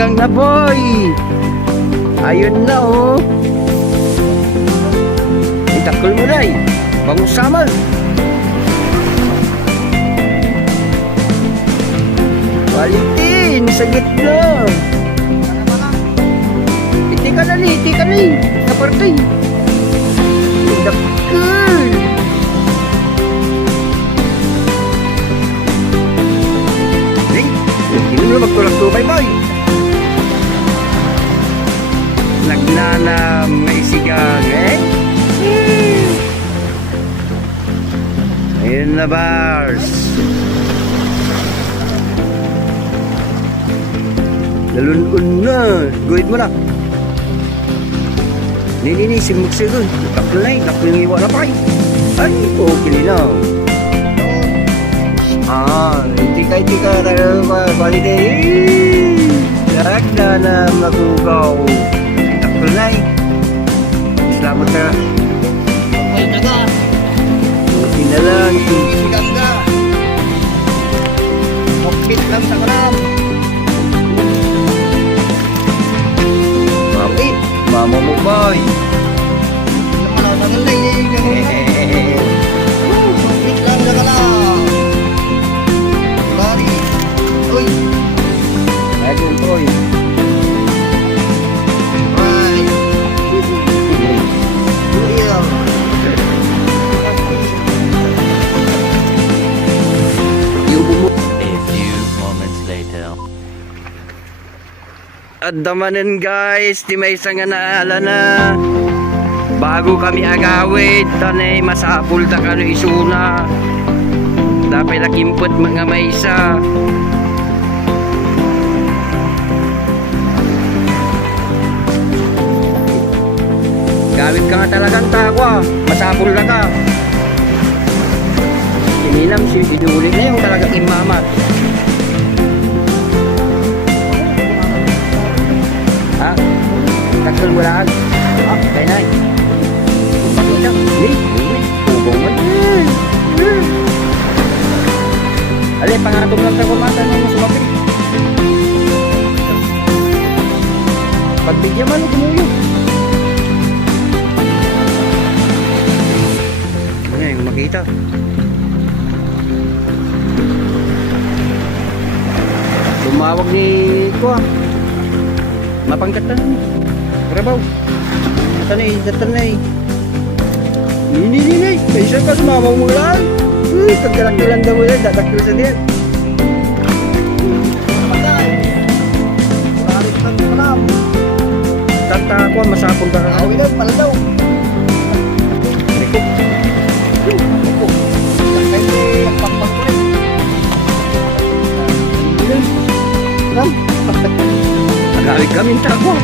dagang na boy. Ayun na oh. Itakol mo na bangus samal. Valentin, sagit na. Iti ka na sa partay. Dakol. Hindi mo na magtulak-tulak boy. Nagnanam may sigang Ayun na bars. Lalun-un na. Guhit mo na. Nini, simuk siya doon. Taklay, yung iwa na pa ay, okay na. Tika, holiday. Nagnanam natugaw. Taklay. Salamat ka. Okay, taga. Buti na lang. Sigang ka. Mokbit lang sa kalam. Mabit. Mama mo boy. Naman ako ng lay. Mokbit lang sa kalam. Bari. Uy. Ayun boy. Right. Real. A few moments later. At damanin guys, di may isang naala na bago kami agawid, tanay masapul ta kano isuna. Dapat nakimpot mga maysa. Gawid ka nga talagang takwa, masapul na ka. Sininam si inulit na yung talagang imamat. Ha? Taksul mo lang. Kaya na. Pakita. Tubong mo. Alay, pangatong lang sa kumatan mo sumapit. Pagbigyan man, kumuyo. Ano yung makita? Tumawag ni Kwa. Mapangkatan Rabaw Datanay Nini Kaysa ka sumamaw mo lang. Pagkalak-lang daw mo lang. Datakil sa diyan. Tata ako masapon ka ka. Awi lang, pala daw. Agawid kami tako.